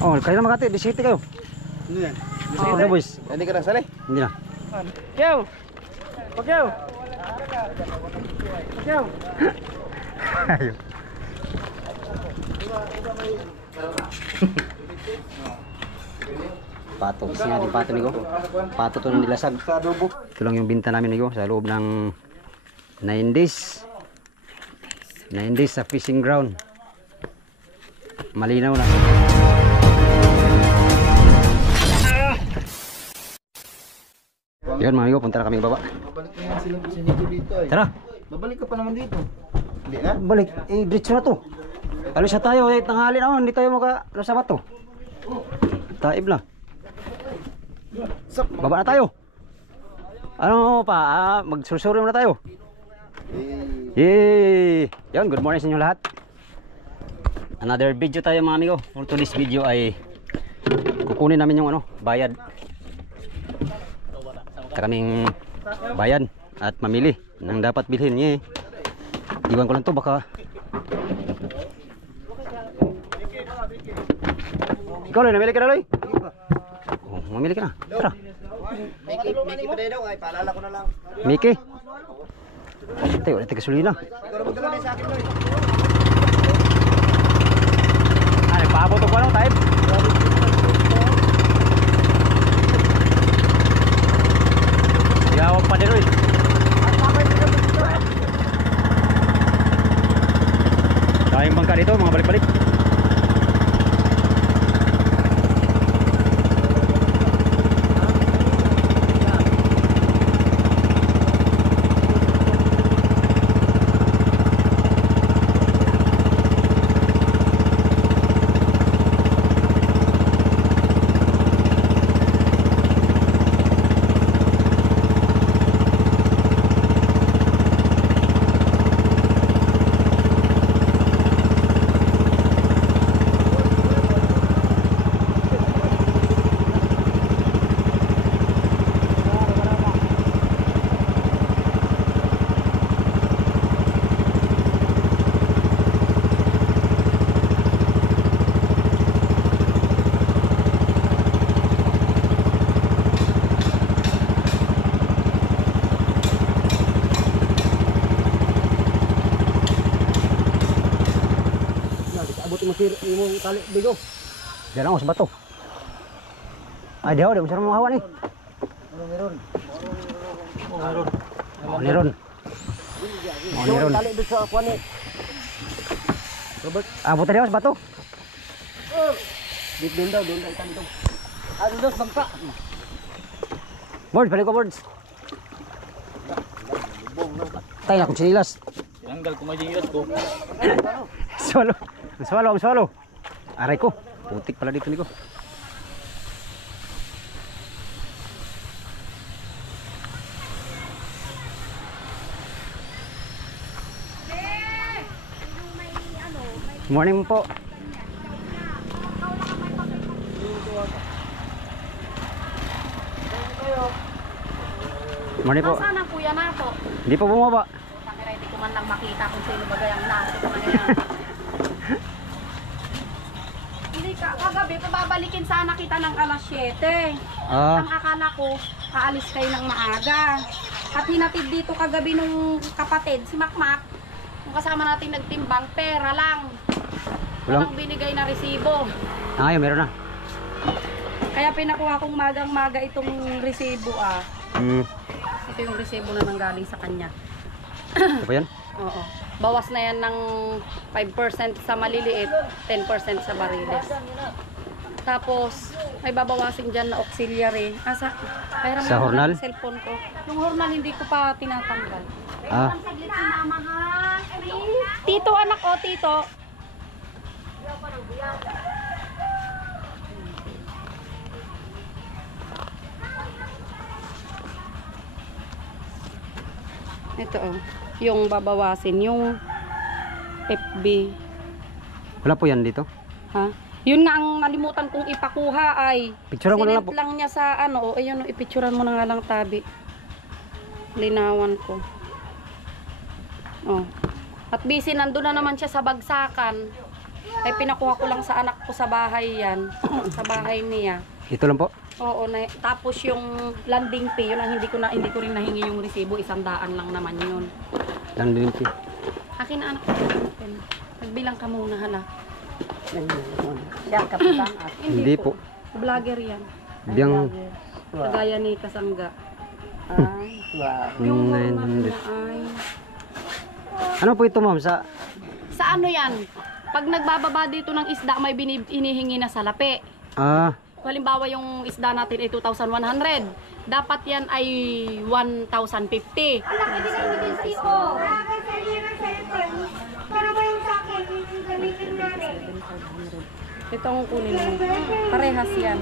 Oh, kayo na Makati, di city kayo. Hindi yan. Oh, na boys. Hindi ka nasali? Hindi na. Kyo! Kyo! Kyo! Ayo. Pato, kasi nga din pato nigo. Pato to ng nilasag. Sa adobo. Ito lang yung binta namin nigo sa loob ng 9 days. 9 days sa fishing ground. Malinaw na. Yun mga amigo, punta na kami baba. Babalik na yan sila si Nico dito eh. Tara, Babalik ka pa naman dito. Hindi na? balik. Eh, diretso na to. Alis na tayo, eh, tanghali na. Hindi tayo sa bato. Taib lang. Baba na tayo. Ano pa, magsursuri muna tayo. Yay! Yan, good morning sa inyo lahat. Another video tayo mga amigo. For today's video ay kukunin namin yung bayad. Kaming bayad at mamili ng dapat bilhin niya. Iwan ko lang to baka. Ikaw Loy, namili ka na Loy? Oh, mamili ka na. Tara. Miki pa daw ay paalala ko na lang. Miki. Tayo, wala tayo gasolina. Ikaw magdala na sa akin Loy. Nagpaabot ko ano, Taib? Yawag pa din Loy. Daming bangka dito, mga balik-balik. Imong tali bigo. Diyan ako sa bato. Ay, di ako, di mo sarang mahawa ni. Ano meron? Oh, niron. Oh, niron. Tali dito sa kuan ni. Robert, Abot na di ako sa bato. doon daw ikan dito. Ano dos bangka? Birds, balik ko birds. Tayo na kong sinilas. Tinanggal ko majigilas ko. Swallow. Ang swallow. Aray ko. Putik pala dito niko. Morning po. Morning po. Nasaan ang kuya nato? Hindi po bumaba. Takira, hindi ko man lang makita kung sino ba gayang nato. Hindi ka, kagabi, babalikin sana kita ng alas 7. Ah, Ang akala ko, aalis kayo ng maaga. At hinatid dito kagabi nung kapatid, si Makmak, yung kasama natin nagtimbang, pera lang. Walang binigay na resibo. yun, meron na. Kaya pinakuha kong magang-maga itong resibo ah. Ito yung resibo na nanggaling sa kanya. Ito pa yan? Oo. Bawas na yan ng 5% sa maliliit, 10% sa bariles. Tapos, may babawasin dyan na auxiliary. Sa hornal? Cellphone ko. Yung hornal hindi ko pa tinatanggal. Ah, Tito, anak o, tito. Ito oh, yung babawasin, yung FB. wala po yan dito. Ha? Yun nga ang nalimutan kong ipakuha ay. Picturean ko na lang po. Sinend lang niya sa ano, o ayun, ipicturean mo na nga lang tabi. Linawan ko. Oh. At busy nandun na naman siya sa bagsakan. Ay pinakuha ko lang sa anak ko sa bahay yan. Sa bahay niya. Ito lang po. Oo, tapos yung landing fee, yun ang hindi ko rin nahingi yung resibo, 100 lang naman yun. Landing fee. Akin na anak ko. Nagbilang ka muna hala. Siya kapitan at Hindi po. Vlogger yan. Biyang Kagaya ni Kasangga. wow. Yung 900. na ay... Ano po ito ma'am? Sa Sa ano yan? Pag nagbababa dito ng isda, may inihingi na salapi. Halimbawa yung isda natin ay 2,100. Dapat yan ay 1,050. Ito ang kunin mo. Parehas yan.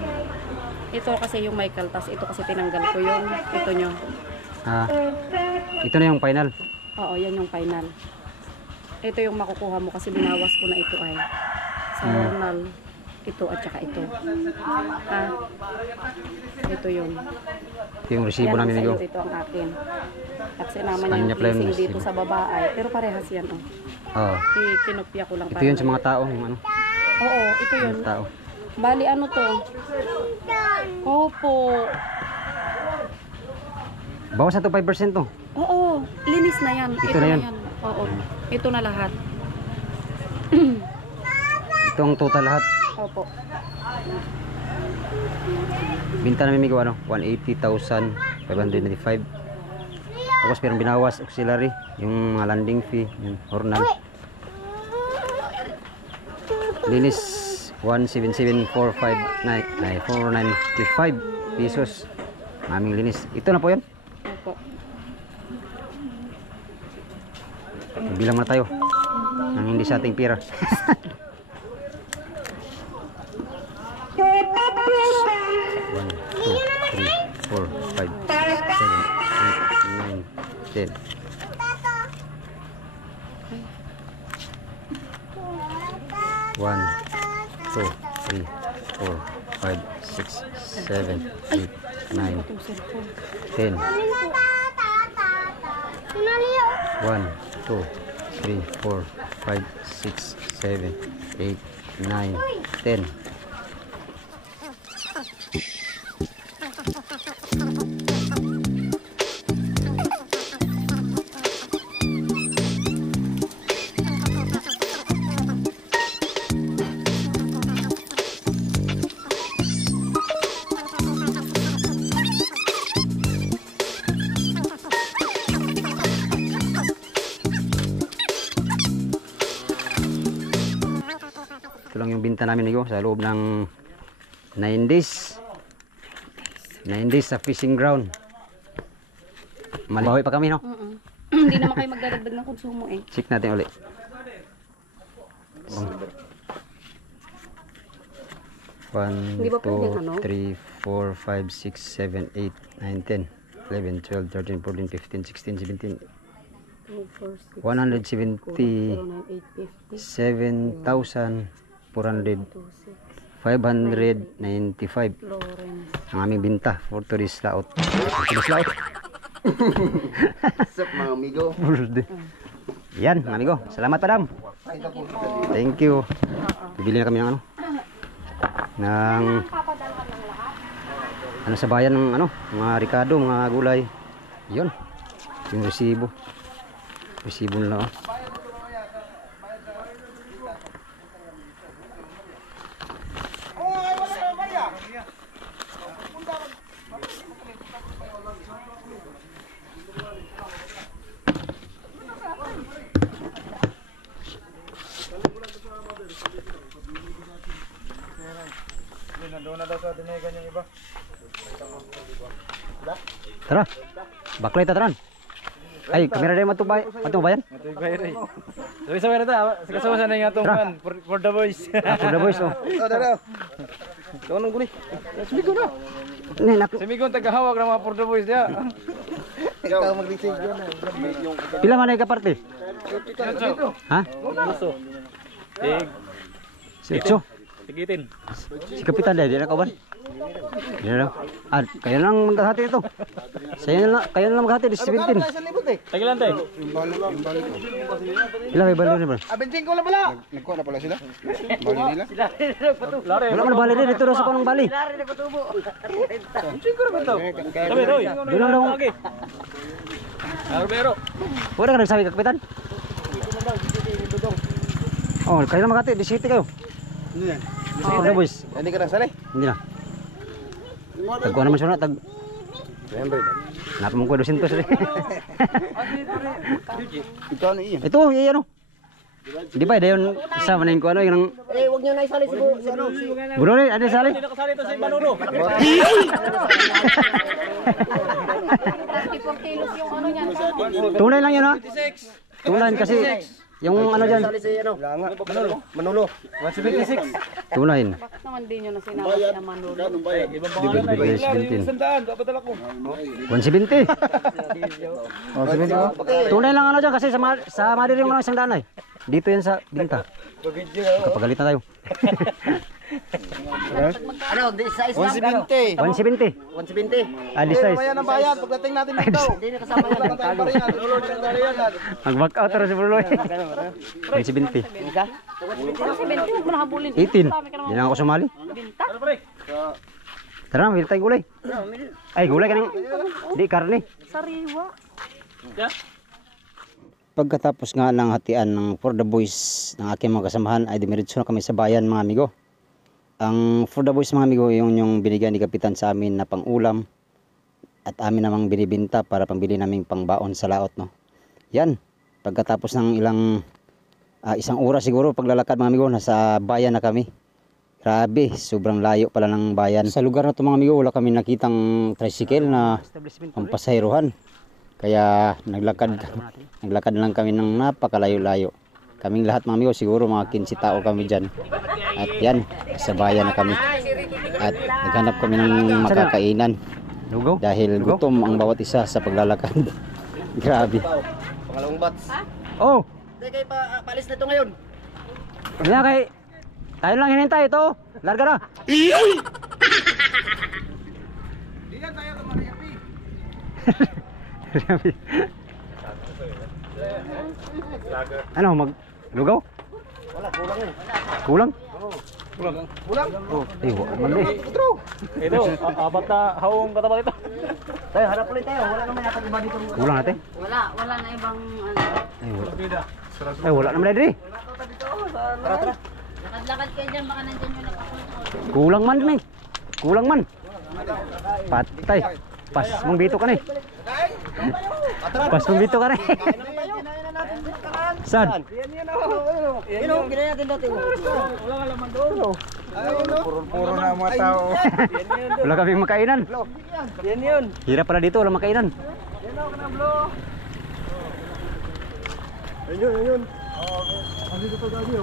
Ito kasi yung Michael, tas ito kasi tinanggal ko yung ito nyo. ito na yung final. Oo, yan yung final. Ito yung makukuha mo kasi binawas ko na ito ay sa journal. Ito at saka ito. Ito yun. Ito yung resibo Yan namin ang amigo. sa'yo, ito ang akin. At sinama niya Kanya yung pala yung blessing dito resibo. sa babae. Pero parehas yan. Oh. Oo. Kinopya ko lang. Ito yun sa mga tao. Yung ano, Oo, ito yun. mga tao. Bali ano to? Opo. Bawas na to 5% to. Oo, linis na yan. Ito na yan. Oo, ito na lahat. Ito ang total lahat. Opo. Binta namin amigo ano, 180,595. Tapos pero binawas auxiliary, yung mga landing fee, yung hornal. Linis 177,495 pesos. Maming linis. Ito na po 'yan. Opo. Bilang na tayo. Ang hindi sa ating pira. 1, 2, 3, 4, 5, 6, 7, 8, 9, 10. 1, 2, 3, 4, 5, 6, 7, 8, 9, 10. One, two, three, 4, 5, 6, 7, 8, 9, 10. Ito lang yung binta namin amigo sa loob ng 9 days. 9 days sa fishing ground. Malibawi pa kami no? Hindi naman kayo magdadagdag ng konsumo eh. Check natin ulit. 1, Hindi ba pwedeng ano? 2, 3, 4, 5, 6, 7, 8, 9, 10, 11, 12, 13, 14, 15, 16, 17, 177,495 Lawrence. ang aming binta for today's laot. Today's laot. Sup mga amigo. Yan mga amigo. Salamat madam. Thank you. Bibili na kami ng ano. Ng ano sa bayan ng ano, mga Ricardo, mga gulay. 'Yon. Yung resibo. Resibo nila. Oh. Tara. Baklay ta taran. Ay, kamera din matubay. Matubayan. Sabi sa ta, kasama sa nga itong Tara. man, for the boys. For the boys oh. Ikaw nang guli. Simigo na. Ni nak. Simigo ang tagahawak ng mga for the boys diya. Ikaw mag-receive yun. Pila man ay kaparte? Ha? Tig. Sitso. Tigitin. Si Kapitan dahil, di na kauban. Di na daw. Ah, kayo lang maghati ito. Kayo lang maghati, 17. Tagilan tayo. Ilan may balo niya ba? Abenting ko lang pala. Nagkuha na pala sila. Bali nila. Wala ka na bali rin, ito na sa panong bali. Sabi, Roy. Doon lang daw. Arbero. Wala ka nagsabi ka, Kapitan? Oh, kayo lang maghati, 17 kayo. Ano yan? Oh, na boys. Hindi ka nasali? Hindi na. Tagkuha naman siya na, tag... Napa mo ko 200 rin. Ikaw ano iyan? Ito, ano? Di ba, dayon isa manin ko ano, yung... Eh, huwag niyo na isali si ano. Bro rin, ano sali? Hindi nakasali ito si Manolo. 34 kilos yung ano niyan. Tunay lang yun ha? Tunay kasi, yung ano dyan, Si ano? Manolo. 176. tunay. Bakit naman din nyo na sinabi na Manolo? Ibang pangalan na Bigay yun. 17. Sandaan, kapadala ko. 170. Oh, 70. Tunay lang ano dyan kasi sa Madrid mo lang isang daan ay. Dito yan sa binta. Kapagalit na tayo. Ano, sa Islam? 170. 170. 170. Ah, this size. Bayan ang bayan pagdating natin dito. Hindi na kasama yan. Mag-back out rin si Bruloy. 170. 17 mo na habulin. 18. Hindi na ako sumali. Binta? Tara na, bili tayong gulay. Ay, gulay ka nang... Di, karne. Sariwa. Pagkatapos nga ng hatian ng For the Boys ng aking mga kasamahan ay dumiretso na kami sa bayan mga amigo. Ang For the Boys mga amigo yung binigyan ni Kapitan sa amin na pang-ulam at amin namang binibinta para pambili naming pangbaon sa laot, no. Yan, pagkatapos ng isang oras siguro paglalakad mga amigo, nasa bayan na kami. Grabe, sobrang layo pala ng bayan. Sa lugar na ito mga amigo, wala kami nakitang tricycle na pampasahiruhan. Kaya naglakad lang kami ng napakalayo-layo. Kaming lahat mga amigo, siguro mga 15 tao kami dyan. At yan, sa bayan na kami. At naghanap kami ng makakainan. Dahil gutom ang bawat isa sa paglalakad. Grabe. Pangalawang bats. Oh! Hindi kayo paalis na ito ngayon. Kaya kay... Tayo lang hinintay ito. Larga na. Ano, maglugaw? Wala, kulang eh. Kulang? Kulang? Oh, ay, wala man eh. Ito, apat na hawong katapat ito. Tayo, hanap ulit tayo. Wala naman yata iba dito. Kulang natin? Wala na ibang ano. Ay, wala. Ay, wala naman dito eh. Tara, tara. Lakad-lakad kayo dyan, baka nandyan yung nakakontrol. Kulang man eh. Kulang man. Patay. Pas mong bito ka na eh. Pas mong bito ka na eh. Saan? Yun o, ginaya natin dati. Wala ka laman doon. Puro na mga tao. Wala kaming makainan. Yan yun. Hirap pala dito, wala makainan. Ayun. Dito to gagi oh.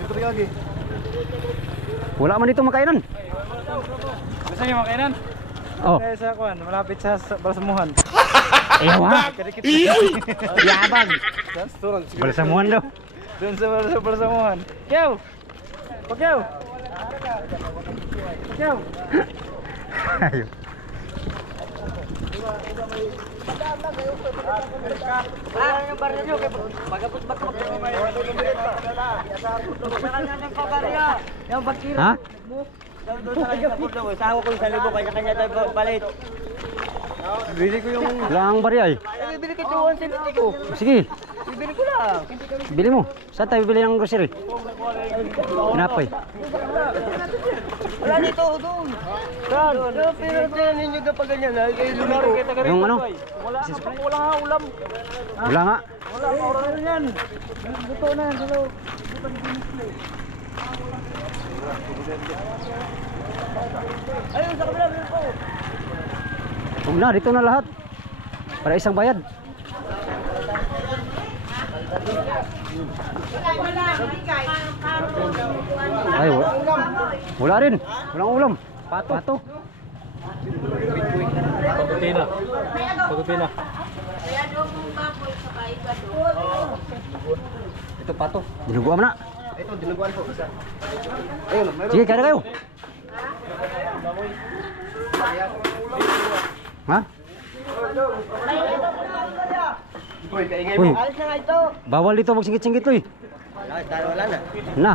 Dito to gagi. Wala man dito makainan. Gusto niyo makainan? Oh. Sa kuan, malapit sa Balsamuhan. Ewa. Yabang. Balsamuhan daw. Doon sa Balsamuhan. Kyaw! Pagyaw! Pagyaw! Ayun. Yung barya nyo, magabot ba ito? Yung bagkira. Ha? Sawa ko yung salibo, kanya-kanya tayo palit. Bili ko yung... Wala ang barya eh. Bibili ka yung 170 ko. Sige, Bibili ko lang. bili mo. Saan tayo bili ng grocery? Pinapay. Wala dito, doon. Saan? Pero ninyo kapag ganyan, ha? Kayo lumaro. Yung ano? Wala nga ulam. Wala nga. Wala, maura na yan. Buto na yan, hello. Ayun, sa kabila, meron po. Huwag na, dito na lahat. Para isang bayad. Ay, wala rin. Walang ulam. Pato. Pagkutina. Pagkutina. Dinuguan mo na. Ito, dinuguan po. Isa. Ayun, meron. Sige, kaya na kayo. Ha? Uy, kaingay Uy, mo. Alis na nga ito. bawal dito magsingit-singit to eh. Wala na. Na,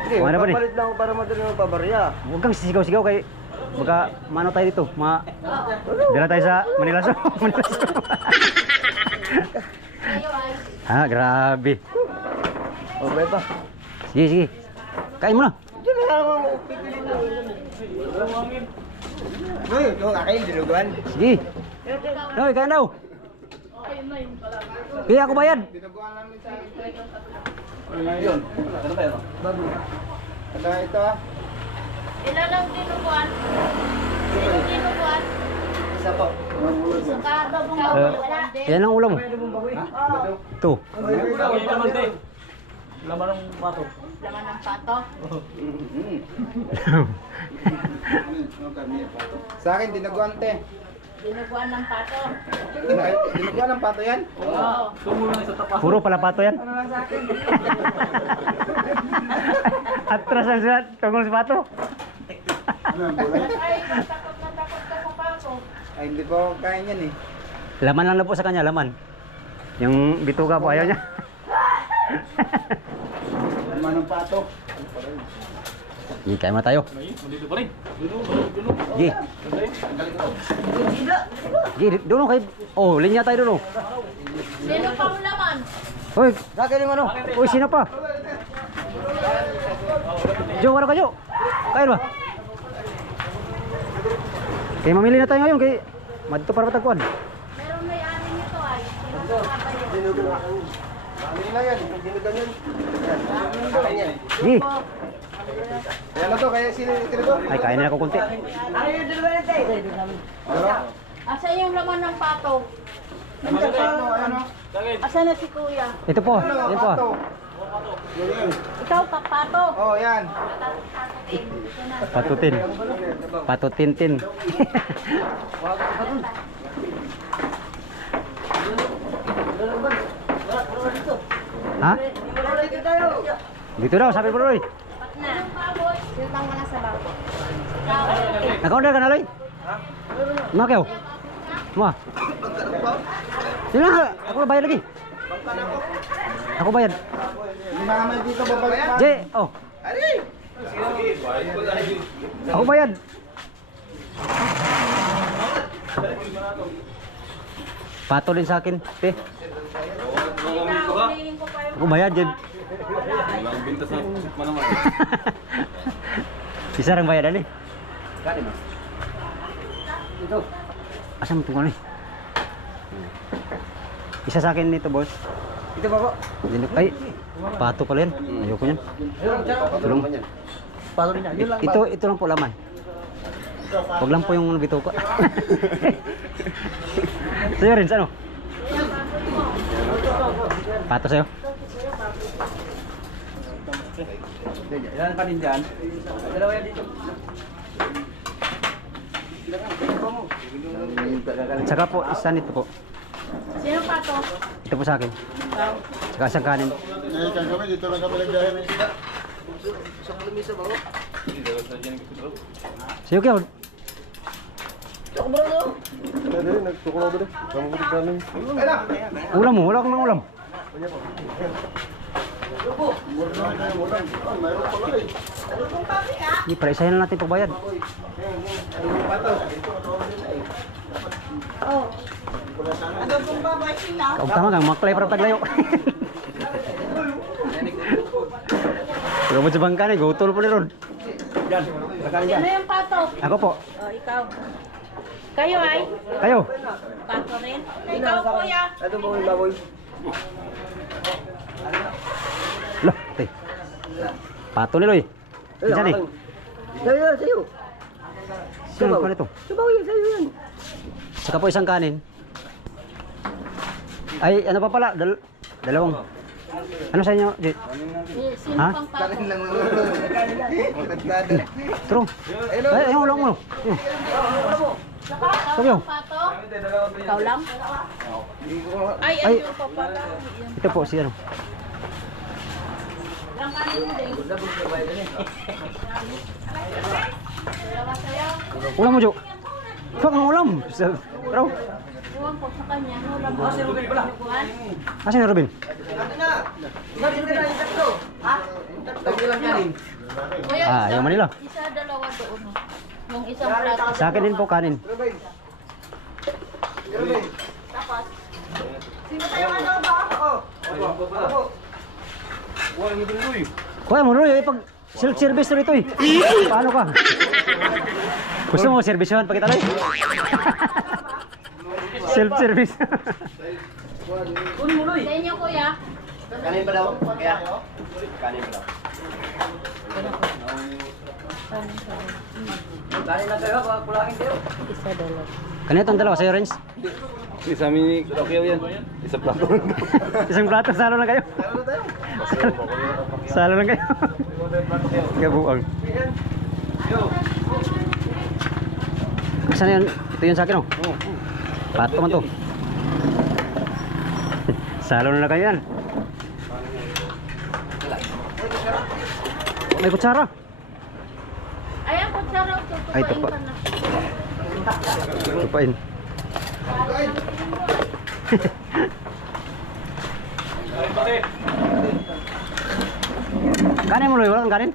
Sige, Wala pa rin. magpapalit lang ako para madali magpabarya. huwag kang sisigaw-sigaw kay baka mano tayo dito. Dala tayo sa Manila Zoo. Manila Zoo. Ha, grabe. Okay pa. Sige, sige. Kain mo na. Diyan na lang ako pipilin na. Uy, ito kakain, dinuguan. Sige. Hoy, kain daw. Kaya ako bayad. Ayun. Ano ba yun? Ito, ito. Ilan lang dinuguan? Ilan dinuguan? Isa po. Saka dabong wala. Yan ang ulam mo. Ito. Laman ng pato. Laman ng pato. Sa akin, dinuguan te. Dinuguan ng pato. Dinuguan ng pato yan? Oo. Tumulo na sa tapas. Puro palapato yan. Atras ang sulat. Tungkol sa pato. Ay, takot na takot ka sa pato. Ay, hindi po ako kain yan eh. Laman lang na po sa kanya, laman. Yung bituka po, ayaw niya. Laman ng pato. Sige, kain mo tayo. Dito pa rin. Sige. Sige, doon kay... Oh, linya tayo doon. Sino pang laman? Hoy, Kakin yung ano? uy, sino pa? Jo, ano ka, Jo? Kain ba? Kaya mamili na tayo ngayon kay... Madito para matagpuan. Meron may anin nito ay. Dinuguan. Kami lang yan. Dinuguan yun. Kain yan. Sige. Kaya ano to? Kaya sino ito to? Ay, kain na ako konti. Asan yung laman ng pato? Ano? Asan na si kuya? Ito po, yan po. Pato. Yun. Ikaw, pato. Oh, yan. Patutin. Patutin-tin. Ha? Dito daw, sabi ko Roy. Na. Sintang mo na sa bangko. Naka-order ka na, Roy? Makaw. Ma. Sino na? Ako bayad lagi. Ako bayad. Hindi naman dito babalik pa. Jay, oh. Ako bayad. Pato din sa akin, te. Ako bayad, Jay. Walang binta sa sukma naman. Isa lang bayad, ali. Ito. Asa mo tungkol ni? Isa sa akin nito, boss. Ito ba po? Ay, pato pala yan. Ayoko yan. Tulong. Pato din yan. Yun lang. Ito lang po laman. Huwag lang po yung bito ko. Sa'yo rin, ano? Pato sa'yo. Ilan pa rin dyan? Dalawa yan dito. At saka po, isa nito po. Sino pato? Ito po sa akin. Saka isang kanin. Ngayon kami, dito lang kami nagdahil. Sa'yo kayo. Ulam mo, wala akong ulam. Hindi, para isahin na natin pagbayad. Kung tama kang maklay para taglayo. Gabot sa bangka ni, gutol po ni Ron. Sino yung pato? Ako po. Oh, ikaw. Kayo ay? Kayo. Pato rin? Ikaw, kuya. Ito po yung baboy. Loh, te. Pato ni Loy. Isa ni. Sa'yo yan, sa'yo. Sino pa nito? Sabaw yan, sa'yo yan. Saka po isang kanin. Ay, ano pa pala? Dalawang. Ano sa inyo? Sino Ha? pang pato? True. Ay, ayun, ulang mo. Ikaw Sabi mo. pang pato? Ikaw lang? Ay, Ay. ayun pa pala. Ito po si ano. Ang kanin mo din. Dalawa sa'yo. Ulam mo, Jo. Ikaw ang ulam. Bro. Iwan ko sa kanya. Ulam mo. Si Ruben pala. Asan na Robin? Kuya, Yung Manila. isa, dalawa doon. Yung isang plato. Sa akin din po kanin. Tapos. Sino tayo ano ba? Kuya mo, Roy. Pag self-service na ito eh. Paano ka? Gusto mo servisyon pag italoy? Self-service. Sa inyo, kuya. Kanin pa daw? Kaya? Kanin pa daw. Kanin lang kayo, kulangin kayo. Kanina itong dalawa sa'yo, Renz. Isa amin ni Kuya yan. Isa plato. Isang plato, salo lang kayo. Salo lang kayo. Gabuang. Saan yan? Ito yun sa akin, oh. Pato man to. Salo na kayo yan. May kutsara. Ayan, kutsara. Ay, ito pa. Tupain. Kanin mo, Loy. Wala kang kanin?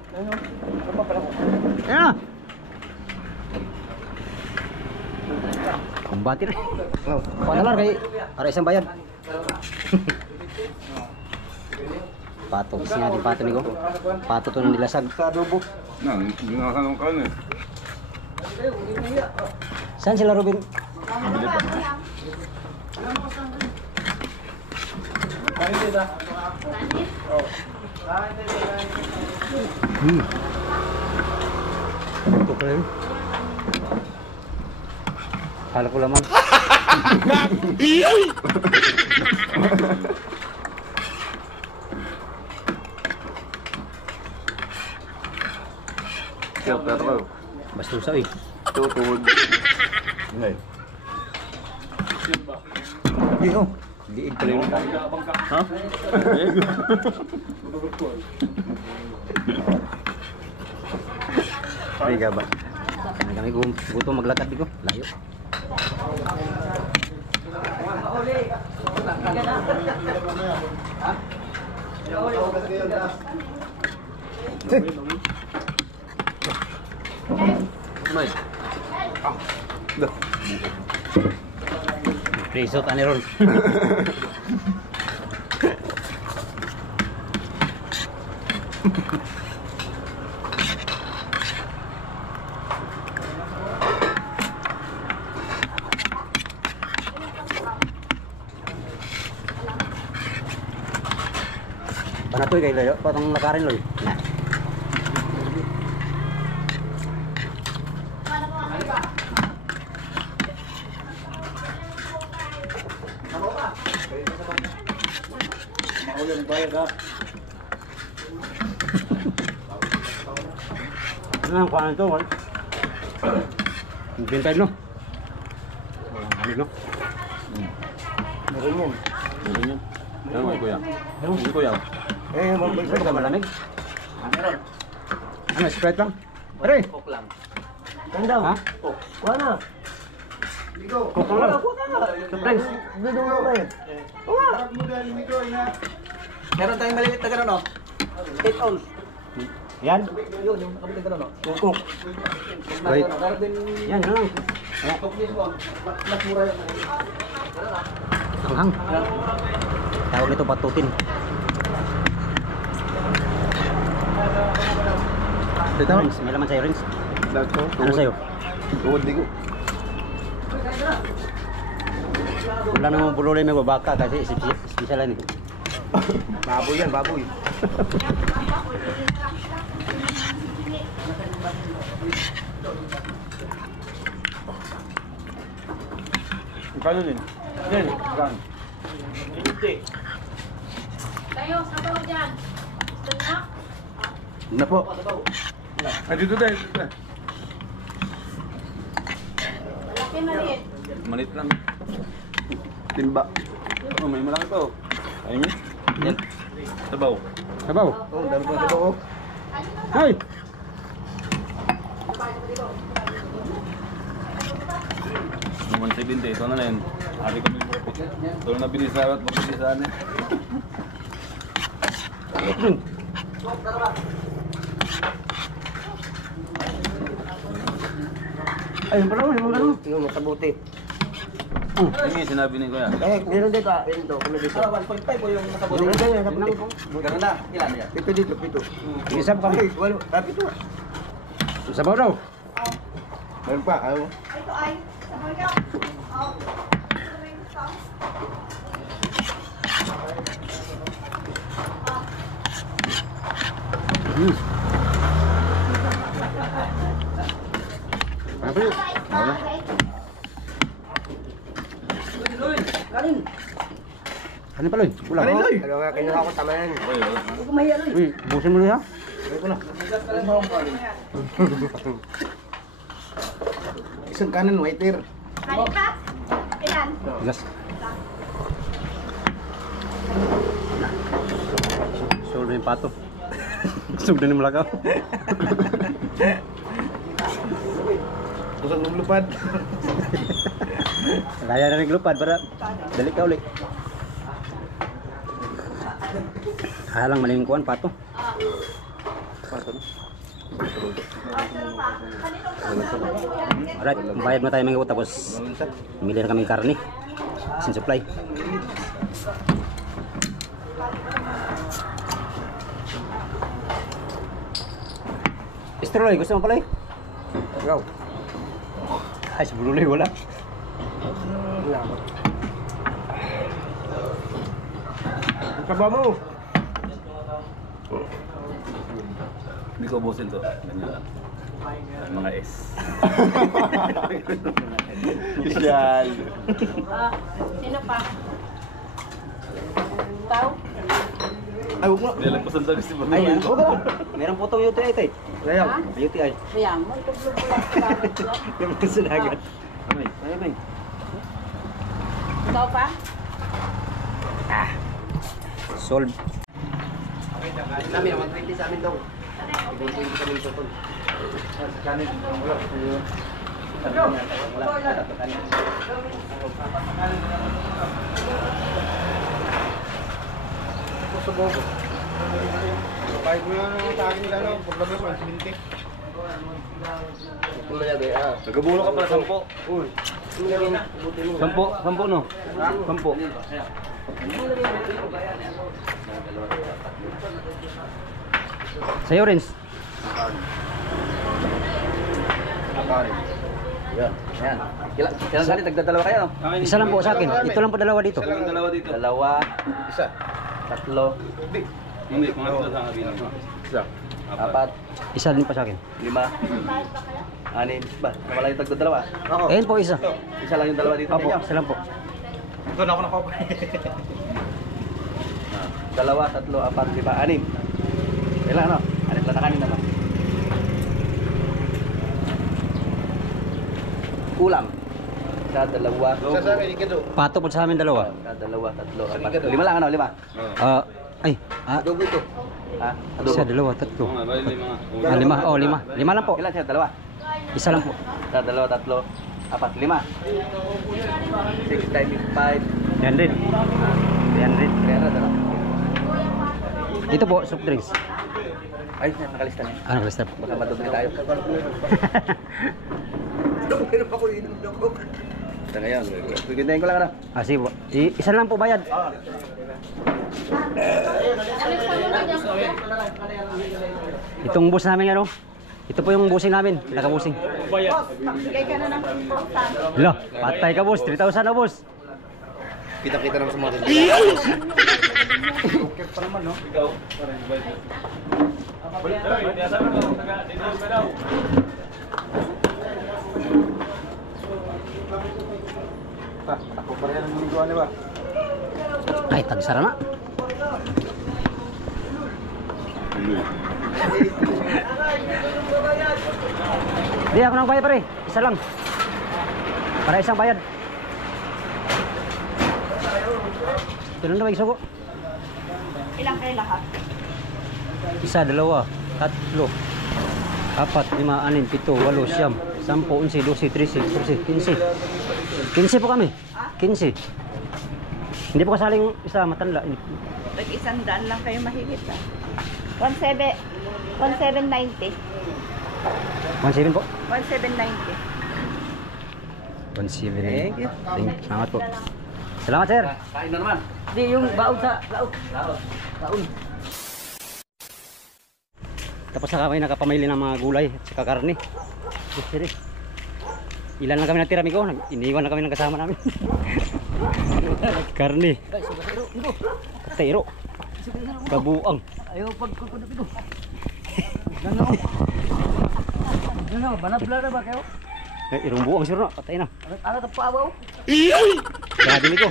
Ayan na. Kumbati na. Panalar kay para isang bayad. Pato. Kasi nga din pato ni ko. Pato to ng nilasag. Sa adobo. Nah, binawasan ng kanin. Saan sila, Robin? Kanin dito. Ito pa rin. Kala ko lamang. Siya, pero Basta usaw eh. tutod. Ngay. Hindi oh. Liig pala yung Ha? Ay ba? Kami gutom maglakad dito. Layo. May. Dah. Preso tani ron. Panatoy kay layo, patong lakarin loy. Maulan bayad ha. Ano kuan to? Bintay no. Ano no? Meron yan. Meron yan. Meron ay kuya. Meron kuya. Ito ka malamig? Ano, Sprite lang? Pare! Coke lang. Ganda ha? Kuha na. Coke lang. Surprise! Bidong mo bayad. Meron tayong maliit na gano'n, no? 8 ounce. Yan? Yun, yung nakabili gano'n, no? Coke. Wait. Meron din... Yan, yan lang. Coke din mo. Mas mura yan. Hanghang. Tawag nito batutin. Ito. Rins, may laman sa'yo, Rins. Dagko. Ano sa'yo? Tuwad di ko. Wala namang bulolay may babaka kasi spesyalan eh. Baboy yan, baboy. Kano din? Yan, kan. Tayo, sabaw dyan. Gusto niya? Na po. Ay, dito tayo. Malaki, maliit. Malit lang. Timba. Oh, may malaki pa oh. Ayun yun. Yan. Sabaw. Sabaw. Oh, dami ko sa buko. Hoy! Naman 70, ito na lang. Hari kami. Ito na bilisan at mabilisan eh. Ay, yung pala, yung mga ano. Yung masabuti. Hindi, sinabi ni Kuya. Meron dito ah. Meron dito. Kami dito. 1.5 po yung masabuti. Meron dito. Sabuti. Ganun na. Ilan yan? Pito dito. Pito. Isa pa kami. Walo. Pito. Sabaw daw. Meron pa. Ayaw. Ito ay, sabay ka. Oh. Ano pa yun? Ano pa, Loy? Wala. Kanin, Loy. Ano nga, kinuha ko tama yan. Uy, busin mo, Loy, ha? Isang kanin, waiter. Kanin ka? Ilan? Gas. Solve yung pato. Sug na ni Malakaw. Kusang ng lupad. Kaya na rin lupad para dali ka ulit. Halang malingkuan pato. Pato. Alright, bayad mo tayo mga utang tapos bumili na kaming karne. Sin supply. Istroy, gusto mo pala eh? Ikaw. Ay, sa bruloy wala. Ang kaba mo. Hindi ko ubusin to. Ganyan lang. Mga S. Special. Sino pa? Tao? Ay, huwag mo. Nilagpasan tayo si Bago. Ay, ano ba? Meron po itong UTI tayo. Layang. UTI. Kaya mo, ito Yung mga sinagat. Ay, Ay, ay. Ikaw pa? Solve. Namin, 120 sa amin daw. 120 kami ito. Kanin. Sa bobo. Kahit mo yan ang sa akin nila, no? Paglabas, 170. Ito na yan, ah. nagabulo ka pala 10. Uy. Ito na yan, buti mo. 10 no? 10. Sa'yo, Rins. Kanin. Yan. Yan. Kailan kali tagdadalawa kayo? Isa lang po sa akin. Ito lang po dalawa dito. Isa lang ang dalawa dito. Dalawa. Isa. Tatlo. Hindi, pangatlo sa kabilang. Isa. Apat. Isa din pa sa akin. 5. 6. Ba? Wala yung tagdadalawa. Ako. Ayun po, isa. Isa lang yung dalawa dito. Opo, isa lang po. Doon ako nakaupo. 2, 3, 4, 5, 6. Ilan ano? 6 lang na kanin naman. Kulang. Sa dalawa. Sa akin, ikito. Pato po sa amin dalawa. Sa dalawa, 3, 4. 5 lang ano? 5. Adobo ito. Ha? Isa, dalawa, tatlo. 5. 5. 5 lang po. Ilan siya? Dalawa. Isa lang po. Sa dalawa, 3, 4, 5. 6 times 5. Yan din. Yan din. 300 ano? Ito po, soft drinks. Ay, nakalista niya. Ano, Krista? Baka madoble tayo. Pero ako inom na ko. Sa ngayon, pigintayin ko lang ano. Sige po. Isa lang po bayad. Itong bus namin ano? Ito po yung busing namin. Nakabusing. Bigay ka na ng 10,000. Hala, patay ka boss. 3,000 na boss. Kita-kita naman sa mga Okay pa naman, no? Ikaw. Ako pa rin ang miniguan, di ba? Ay, tagsara na. Di ako nang bayad pare. Isa lang. Para isang bayad. Ito lang na sugo. Ilang kayo lahat? Isa, dalawa, tatlo, apat, lima, anim, pito, walo, siyam, 10, 11, 12, 13, 14, 15. 15 po kami. 15. Hindi po kasaling isa matanda. Nag-100 lang kayo mahigit ah. 1790. 17 po. 1790. 17. Thank you. Salamat po. Salamat, sir. Kain na naman. Di yung baon sa laot. Baon. Tapos na kami nakapamili ng mga gulay at saka karne. Sir, ilan lang kami natira, amigo. Iniwan na kami ng kasama namin. Karne. Tero. Kabuang. Ayaw pagkukulit ko. Ganaw. Ganaw, banabla na ba kayo? Irong buang, sir, no? Patay na. Ano ka pa abaw? Grabe, amigo.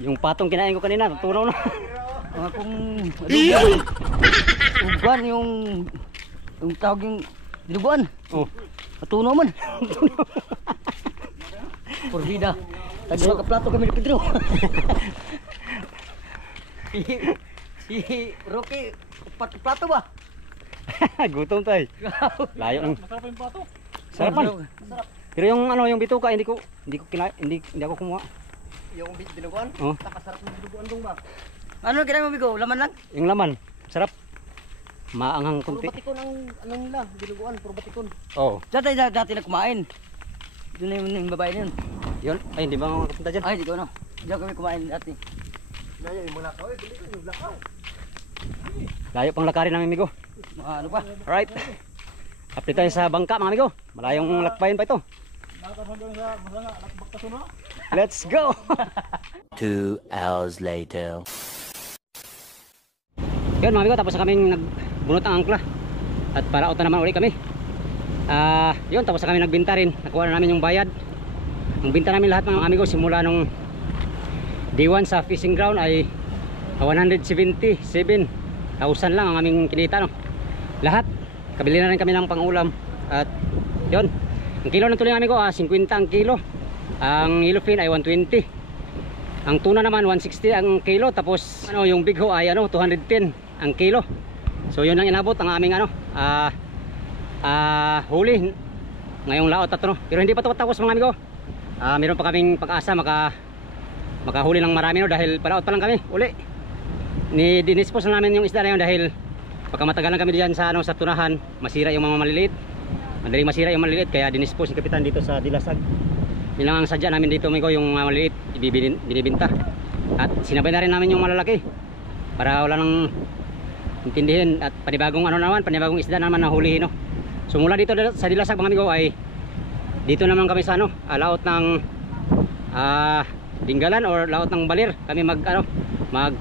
Yung patong kinain ko kanina, natunaw na. Mga kung uban yung tawag yung diluguan. Oh. Matunaw man. Por vida. Tagsa ka plato kami ni Pedro. si Rocky, plato ba? Gutom tayo. Layo ng. Masarap yung plato. Sarap man. Pero yung ano, yung bituka hindi ako kumuha. Yung diluguan? Oh. Nakasarap ng diluguan dong ba? Ano kinain mo bigo? Laman lang? Yung laman, sarap. Maanghang Puro kunti. batikon ang anong nila, diluguan, puro batikon. Oo. Dati na kumain. Doon na yung babae na yun. Yun. Ay, hindi ba ako kapunta dyan? Ay, di ko na. Diyan kami kumain dati. Layo pang lakarin namin, amigo. Ano pa? Alright. Update tayo sa bangka, mga amigo. Malayong lakbayin pa ito. Let's go! 2 hours later. Yun, mga amigo, tapos na kaming nagbunot ang angkla. At para out na naman ulit kami. Yun, tapos na kami nagbinta rin. Nakuha na namin yung bayad. Ang binta namin lahat, mga amigo, simula nung day 1 sa fishing ground ay 177,000 lang ang aming kinita, no? Lahat. Kabili na rin kami ng pangulam. At yun, ang kilo ng tuloy, amigo, 50 ang kilo. Ang yellowfin ay 120. Ang tuna naman 160 ang kilo. Tapos ano, yung big ho ay 210 ang kilo. So yun ang inabot ang aming huli ngayong laot at no. Pero hindi pa ito tapos, mga amigo. Meron pa kaming pag-asa makahuli ng marami, no, dahil palaot pa lang kami uli. Dinispose na namin yung isda na yun dahil pagka matagal lang kami diyan sa sa tunahan, masira yung mga maliliit. Madaling masira yung maliliit, kaya dinispose ni kapitan dito sa Dilasag. Yun lang ang sadya namin dito, amigo, yung maliliit binibinta. At sinabay na rin namin yung malalaki para wala nang intindihin at panibagong panibagong isda naman na hulihin, no. So mula dito sa Dilasag, mga amigo, ay dito naman kami sa laot ng Dinggalan or laot ng Baler. Kami mag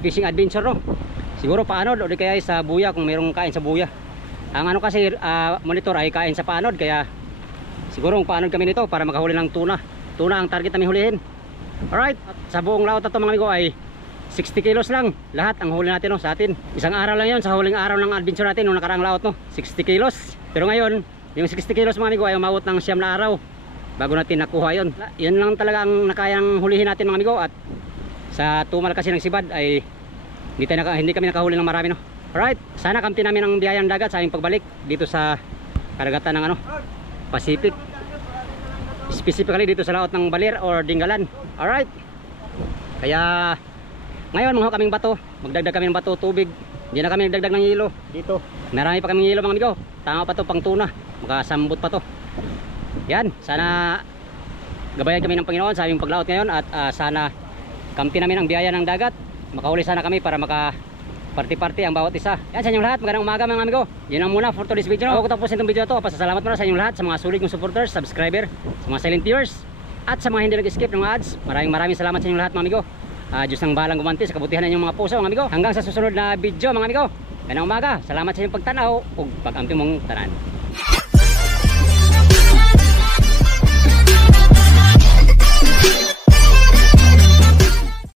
fishing adventure, no. Siguro paanod o di kaya sa buya kung mayroong kain sa buya. Ang kasi monitor ay kain sa paanod, kaya siguro paanod kami nito para makahuli ng tuna. Tuna ang target namin hulihin. Alright, at sa buong laot na ito, mga amigo, ay 60 kilos lang lahat ang huli natin, no, sa atin. Isang araw lang yon sa huling araw ng adventure natin nung nakaraang laot, no. 60 kilos. Pero ngayon, yung 60 kilos, mga amigo, ay umabot ng 9 na araw bago natin nakuha yon. Yun lang talaga ang nakayang hulihin natin, mga amigo. At sa tumal kasi ng sibad ay hindi kami nakahuli ng marami, no. Alright, sana kamti namin ang biyayang dagat sa aming pagbalik dito sa karagatan ng Pacific, specifically dito sa laot ng Baler or Dinggalan. Alright, kaya ngayon mga kaming bato, magdagdag kami ng bato, tubig. Hindi na kami nagdagdag ng yelo dito. Marami pa kaming yelo, mga amigo. Tama pa to pang tuna, makasambot pa to. Yan, sana gabayan kami ng Panginoon sa aming paglaot ngayon. At sana kamti namin ang biyaya ng dagat. Makahuli sana kami para party-party ang bawat isa. Yan sa inyong lahat, magandang umaga, mga amigo. Yun ang muna for today's video. Ako tapusin itong video ito. Pasasalamat muna sa inyong lahat, sa mga sulit kong supporters, subscriber, sa mga silent viewers, at sa mga hindi nag-skip ng ads. Maraming salamat sa inyong lahat, mga amigo. Diyos ang bahalang gumanti sa kabutihan ng inyong mga puso, mga amigo. Hanggang sa susunod na video, mga amigo. Magandang umaga. Salamat sa inyong pagtanaw ug pag-ampi mong tanan.